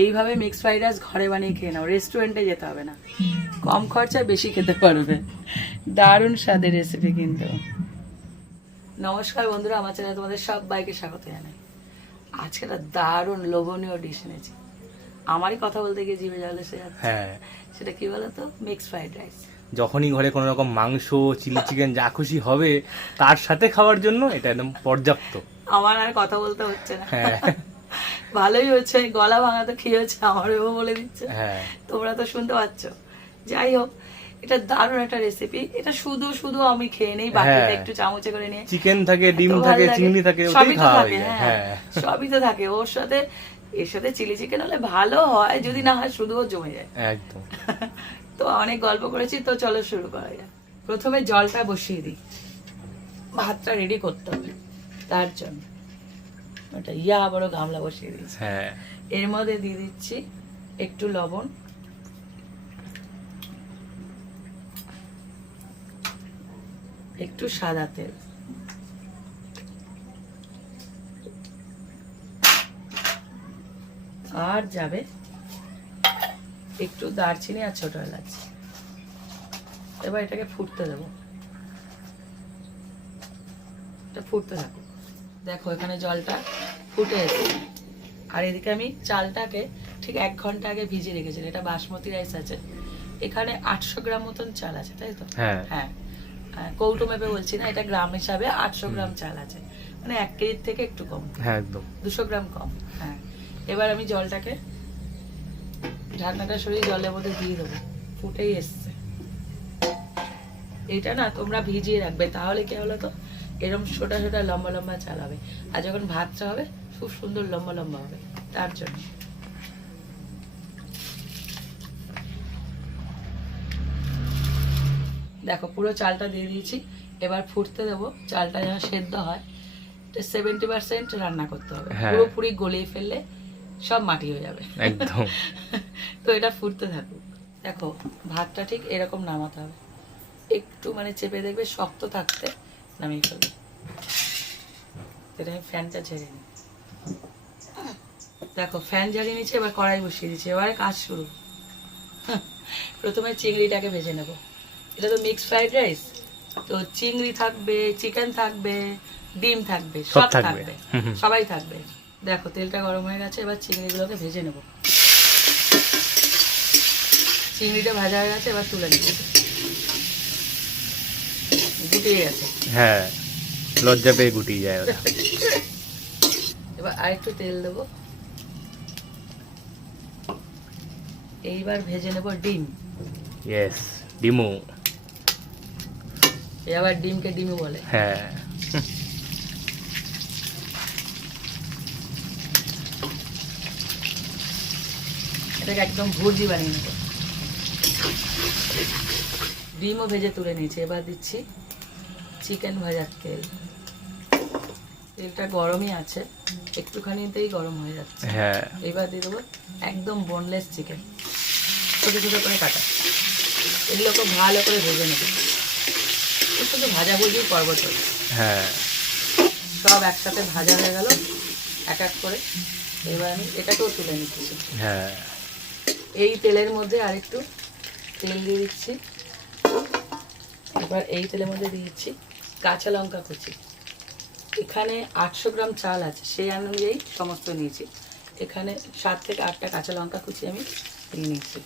এইভাবে mix fried rice ঘরে বানিয়ে খেয়ে নাও, রেস্টুরেন্টে যেতে হবে না, কম খরচায় বেশি খেতে পারবে। দারুণ স্বাদের রেসিপি কিন্তু। নমস্কার বন্ধুরা, আমার চ্যানেলে তোমাদের সবাইকে স্বাগত জানাই। আজকে একটা দারুণ লোভনীয় ডিশ এনেছি, আমারই কথা বলতে গিয়ে জিভে জল এসে যাচ্ছে। হ্যাঁ, সেটা কি বলতো? Mix fried rice. যখনই ঘরে কোনো রকম মাংস, চিলি চিকেন যা খুশি হবে তার সাথে খাওয়ার জন্য এটা একদম পর্যাপ্ত। আমার আর কথা বলতে হচ্ছে না। হ্যাঁ ভালোই হচ্ছে, গলা ভাঙা তো কি হচ্ছে আমারও বলে দিচ্ছে, হ্যাঁ, তোমরা তো শুনতে পাচ্ছ। যাই হোক, এটা দারুণ একটা রেসিপি। এটা শুধু শুধু আমি খেয়ে নেই, বাকিটা হ্যাঁ। একটু চামচে করে নিয়ে। চিকেন থাকে, ডিম এত ভালো থাকে, লাগে। চিংড়ি থাকে, ওটাই সবই তো খাওয়া থাকে, হয়ে যায়। হ্যাঁ হ্যাঁ সবই তো থাকে। ওর সাথে এর সাথে চিলি চিকেন হলে ভালো হয়, যদি না হয় শুধুও জমে যায়। একদম। তো অনেক গল্প করেছি, তো চলো শুরু করা যাক। প্রথমে জলটা বসিয়ে দিই, ভাতটা রেডি করতে হবে। তার জন্য ওটা বড় গামলা বসিয়ে দিয়েছি। হ্যাঁ, এর মধ্যে দিয়ে দিচ্ছি একটু লবণ, একটু সাদা তেল, আর যাবে একটু দারচিনি আর ছোট এলাচ। এবার এটাকে ফুটতে দেবো, এটা ফুটতে থাকো। দেখো এখানে জলটা ফুটে এসেছে, আর এদিকে আমি চালটাকে ঠিক 1 ঘন্টা আগে ভিজিয়ে রেখেছিলাম। এটা বাসমতি রাইস আছে, এখানে 800 গ্রাম মতন চাল আছে, তাই তো? হ্যাঁ হ্যাঁ, কৌটো মেপে বলছি না, এটা গ্রাম হিসাবে 800 গ্রাম চাল আছে, মানে 1 কেজির থেকে একটু কম, হ্যাঁ একদম। 200 গ্রাম কম। হ্যাঁ, এবার আমি জলটাকে, ঢাকনাটা সরিয়ে জলের মধ্যে দিয়ে দেবো। ফুটেই এসছে। এটা না তোমরা ভিজিয়ে রাখবে, তাহলে কি হলো তো, এরকম ছোটা ছোটা লম্বা লম্বা চাল হবে, আর যখন ভাতটা হবে খুব সুন্দর লম্বা লম্বা হবে। তার জন্য দেখো পুরো চালটা দিয়ে দিয়েছি। এবার ফুটতে দেবো, চালটা যেন সেদ্ধ হয়। 70% রান্না করতে হবে, হ্যাঁ। পুরোপুরি গলিয়ে ফেললে সব মাটি হয়ে যাবে একদম। তো এটা ফুটতে থাকুক। দেখো ভাতটা ঠিক এরকম নামাতে হবে, একটু মানে চেপে দেখবে শক্ত থাকতে নামিয়ে ফেলবে। এটা আমি ফ্যানটা ঝেড়ে নিই। দেখো ফ্যান ঝাড়িয়ে নিচ্ছে, এবার কড়াই বসিয়ে দিচ্ছি। এবারে কাজ শুরু। প্রথমে চিংড়িটাকে ভেজে নেব। এটা তো মিক্স ফ্রাইড রাইস, তো চিংড়ি থাকবে, চিকেন থাকবে, ডিম থাকবে, সব থাকবে, সবাই থাকবে। দেখো তেলটা গরম হয়ে গেছে, এবার চিংড়িগুলোকে ভেজে নেব। চিংড়িটা ভাজা হয়ে গেছে, এবার তুলে নিচ্ছি। গুটিয়ে গেছে। হ্যাঁ, লজ্জা পেয়ে গুটিয়ে যায় ওটা। এবার আরেকটু তেল দেবো। এইবার ভেজে নেব ডিম। Yes, DEMU. এবার ডিমকে ডিমু বলে। হ্যাঁ, এটাকে একদম ভুর্জি বানিয়ে নেব। ডিমও ভেজে তুলে নিয়েছি। এবার দিচ্ছি চিকেন ভাজার তেল। তেলটা গরমই আছে, একটুখানিতেই গরম হয়ে যাচ্ছে। হ্যাঁ, এবার দিয়ে দেবো একদম বোনলেস চিকেন, ছোটো ছোটো করে কাটা। এগুলোকে ভালো করে ভেজে নেব। শুধু ভাজাভুজির পর্ব চলছে। হ্যাঁ, সব একসাথে ভাজা হয়ে গেল এক এক করে। এবার আমি এটাকেও তুলে নিচ্ছি। হ্যাঁ, এই তেলের মধ্যে আরেকটু তেল দিয়ে দিচ্ছি। এবার এই তেলের মধ্যে দিয়ে দিচ্ছি কাঁচা লঙ্কা কুচি। এখানে 800 গ্রাম চাল আছে, সেই অনুযায়ী সমস্ত নিয়েছি। এখানে 7 থেকে 8টা কাঁচা লঙ্কা কুচি আমি নিয়ে নিয়েছি,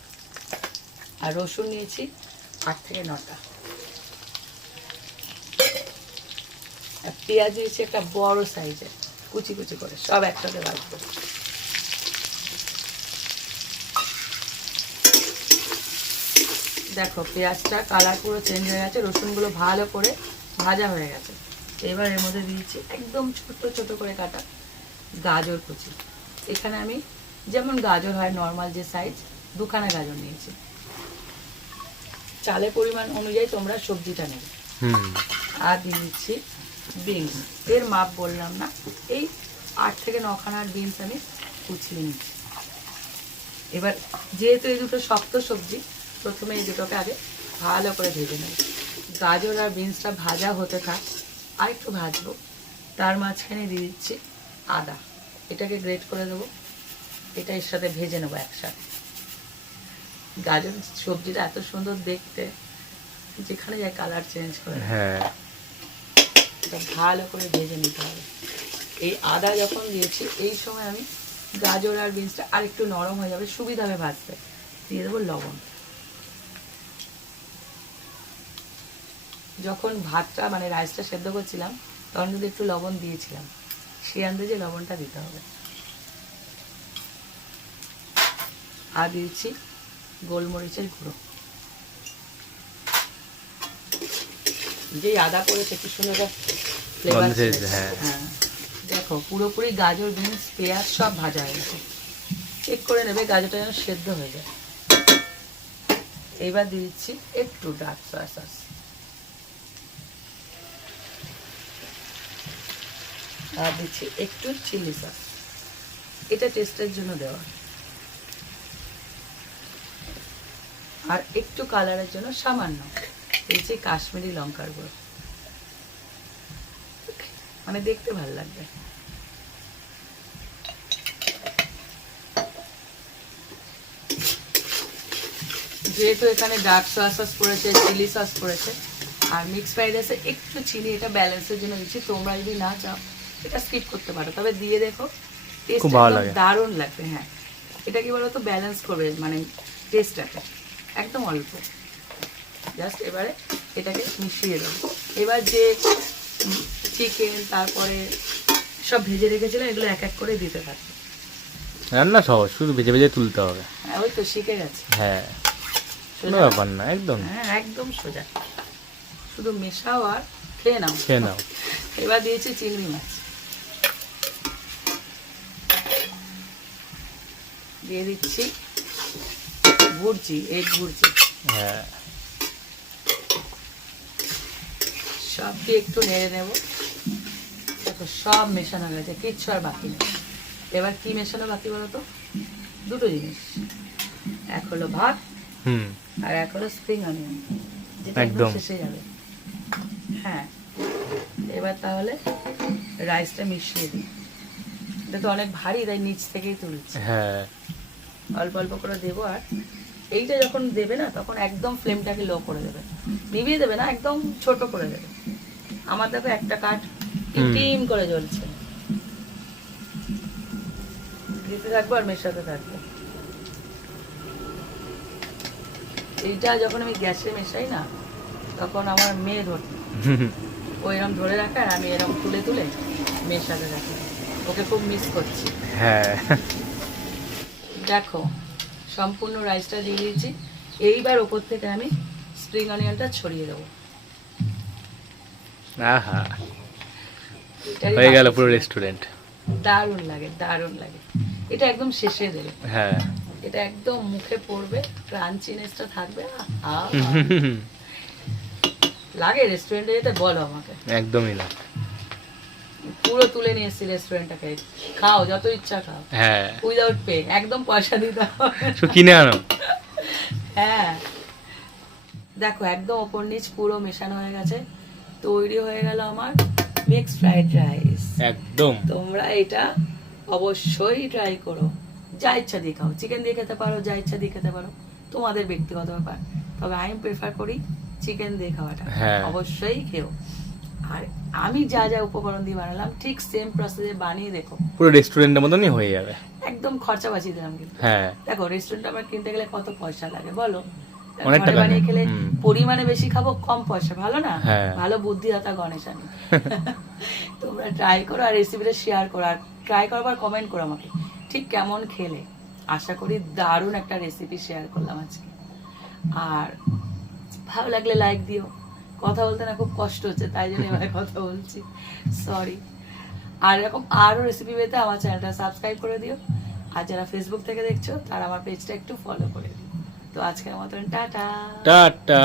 আর রসুন নিয়েছি 8 থেকে 9টা, আর পেঁয়াজ নিয়েছি একটা বড় সাইজের, কুচি কুচি করে, সব একসাথে ভাজবো। দেখো পেঁয়াজটা কালার পুরো চেঞ্জ হয়ে গেছে, রসুনগুলো ভালো করে ভাজা হয়ে গেছে। এবার এর মধ্যে দিয়েছি একদম ছোট ছোট করে কাটা গাজর কুচি। এখানে আমি যেমন গাজর হয় নর্মাল যে সাইজ, 2খানা গাজর নিয়েছি। চালের পরিমাণ অনুযায়ী তোমরা সবজিটা নেবে। আর দিয়ে দিচ্ছি বিনস, এর মাপ বললাম না, এই 8 থেকে 9খানা বিনস আমি কুচিয়ে নিচ্ছি। এবার যেহেতু এই দুটো শক্ত সবজি, প্রথমে এই দুটোকে আগে ভালো করে ভেজে নেব। গাজর আর বিনসটা ভাজা হতে থাক, আর একটু ভাজবো। তার মাঝখানে দিয়ে দিচ্ছি আদা, এটাকে গ্রেট করে দেবো। এটা এর সাথে ভেজে নেবো একসাথে। গাজর সবজিটা এত সুন্দর দেখতে, যেখানে যায় কালার চেঞ্জ করে। হ্যাঁ, এটা ভালো করে ভেজে নিতে হবে। এই আদা যখন দিয়েছি এই সময় আমি গাজর আর বিনসটা আর একটু নরম হয়ে যাবে, সুবিধা হবে ভাজতে। দিয়ে দেবো লবণ। যখন ভাতটা মানে রাইসটা সেদ্ধ করছিলাম তখন কিন্তু একটু লবণ দিয়েছিলাম, সেই আন্দাজে লবণটা দিতে হবে। আর দিয়েছি গোলমরিচের গুঁড়ো। যে আদা করেছে কি সুন্দর ফ্লেভার। গন্ধ এসেছে, হ্যাঁ। হ্যাঁ, দেখো পুরোপুরি গাজর বিনস পেঁয়াজ সব ভাজা হয়ে গেছে। চেক করে নেবে গাজরটা যেন সেদ্ধ হয়ে যায়। এবার দিচ্ছি একটু ডার্ক সয়া সস, আর দিচ্ছি একটু চিলি সস। এটা টেস্টের জন্য দেওয়া, আর একটু কালারের জন্য সামান্য এই যে কাশ্মীরি লঙ্কার গুঁড়ো, মানে দেখতে ভালো লাগবে। যেহেতু এখানে ডার্ক সয়া সস পড়েছে, চিলি সস পড়েছে, আর মিক্স ফ্রাইড রাইসে একটু চিনি, এটা ব্যালেন্সের জন্য দিচ্ছি। তোমরা যদি না চাও এটা স্কিপ করতে পারো, তবে দিয়ে দেখো, টেস্ট খুব ভালো লাগে। দারুণ লাগবে। হ্যাঁ, এটা কি বলতো ব্যালেন্স করবে মানে টেস্টটাকে, একদম অল্প জাস্ট। এবারে এটাকে মিশিয়ে দেবো। এবার যে চিকেন তারপরে সব ভেজে রেখেছিলাম এগুলো এক এক করে দিতে থাকবে। রান্না সহজ, শুধু ভেজে ভেজে তুলতে হবে। হ্যাঁ, ওই তো শিখে গেছে। হ্যাঁ, কোনো সোজা। ব্যাপার না, একদম। হ্যাঁ, একদম সোজা, শুধু মেশাও আর খেয়ে নাও। খেয়ে নাও। এবার দিয়েছি চিংড়ি মাছ, দিয়ে দিচ্ছি ভুর্জি, এগ ভুর্জি। হ্যাঁ, সব দিয়ে একটু নেড়ে নেব। দেখো সব মেশানো হয়ে গেছে, কিচ্ছু আর বাকি নেই। এবার কি মেশানো বাকি বলো তো? দুটো জিনিস, এক হলো ভাত হুম, আর এক হলো স্প্রিং অনিয়ন, যেটা একদম একদম। শেষে যাবে। হ্যাঁ, এবার তাহলে রাইসটা মিশিয়ে দিই। এটা তো অনেক ভারী, তাই নিচ থেকেই তুলছি। হ্যাঁ, অল্প অল্প করে দেবো। আর এইটা যখন দেবে না তখন একদম ফ্লেমটাকে লো করে দেবে, নিভিয়ে দেবে না, একদম ছোট করে দেবে। আমার দেখো একটা কাঠ টিম করে জ্বলছে, দিতে থাকবো আর মেশাতে থাকবো। এইটা যখন আমি গ্যাসে মেশাই না তখন আমার মেয়ে ধরতে, ও এরকম ধরে রাখে আর আমি এরকম তুলে তুলে মেশাতে থাকি। ওকে খুব মিস করছি। হ্যাঁ। দেখো সম্পূর্ণ রাইসটা দিয়ে দিয়েছি। এইবার ওপর থেকে আমি স্প্রিং অনিয়নটা ছড়িয়ে দেবো। আহা, এটারই হয়ে গেল বাকি পুরো ছিল। রেস্টুরেন্ট। দারুণ লাগে, দারুণ লাগে। এটা একদম শেষে দেবে, হ্যাঁ। এটা একদম মুখে পড়বে, ক্রাঞ্চিনেসটা থাকবে। লাগে রেস্টুরেন্টে যেতে? বলো আমাকে। একদমই না। পুরো তুলে নিয়ে এসেছি রেস্টুরেন্টটাকে, খাও যত ইচ্ছা খাও, হ্যাঁ, উইদাউট পে, একদম পয়সা দিতে হবে। শুধু কিনে আনো। হ্যাঁ, দেখো একদম ওপর নিচ পুরো মেশানো হয়ে গেছে। তৈরি হয়ে গেল আমার মিক্স ফ্রাইড রাইস। একদম। তোমরা এটা অবশ্যই ট্রাই করো। যা ইচ্ছা দিয়ে খাও, চিকেন দিয়ে খেতে পারো, যা ইচ্ছা দিয়ে খেতে পারো, তোমাদের ব্যক্তিগত ব্যাপার। তবে আমি প্রেফার করি চিকেন দিয়ে খাওয়াটা। হ্যাঁ। অবশ্যই খেও। আর আমি যা যা উপকরণ দিয়ে বানালাম ঠিক সেম প্রসেসে বানিয়ে দেখো, পুরো রেস্টুরেন্টের মতনই হয়ে যাবে। একদম খরচা বাঁচিয়ে দিলাম কিন্তু। হ্যাঁ, দেখো রেস্টুরেন্টে আমার কিনতে গেলে কত পয়সা লাগে বলো? অনেক ঘরে টাকা বানিয়ে নেয়। খেলে হুম। পরিমাণে বেশি খাবো, কম পয়সা, ভালো না? হ্যাঁ। ভালো বুদ্ধিদাতা গণেশ আমি। তোমরা ট্রাই করো আর রেসিপিটা শেয়ার করো, আর ট্রাই করবার কমেন্ট করো আমাকে ঠিক কেমন খেলে। আশা করি দারুণ একটা রেসিপি শেয়ার করলাম আজকে। আর ভালো লাগলে লাইক দিও। কথা বলতে না খুব কষ্ট হচ্ছে, তাই জন্য এভাবে কথা বলছি, সরি। আর এরকম আরও রেসিপি পেতে আমার চ্যানেলটা সাবস্ক্রাইব করে দিও। আর যারা ফেসবুক থেকে দেখছো তারা আমার পেজটা একটু ফলো করে দিও। তো আজকের মতন টাটা। টাটা।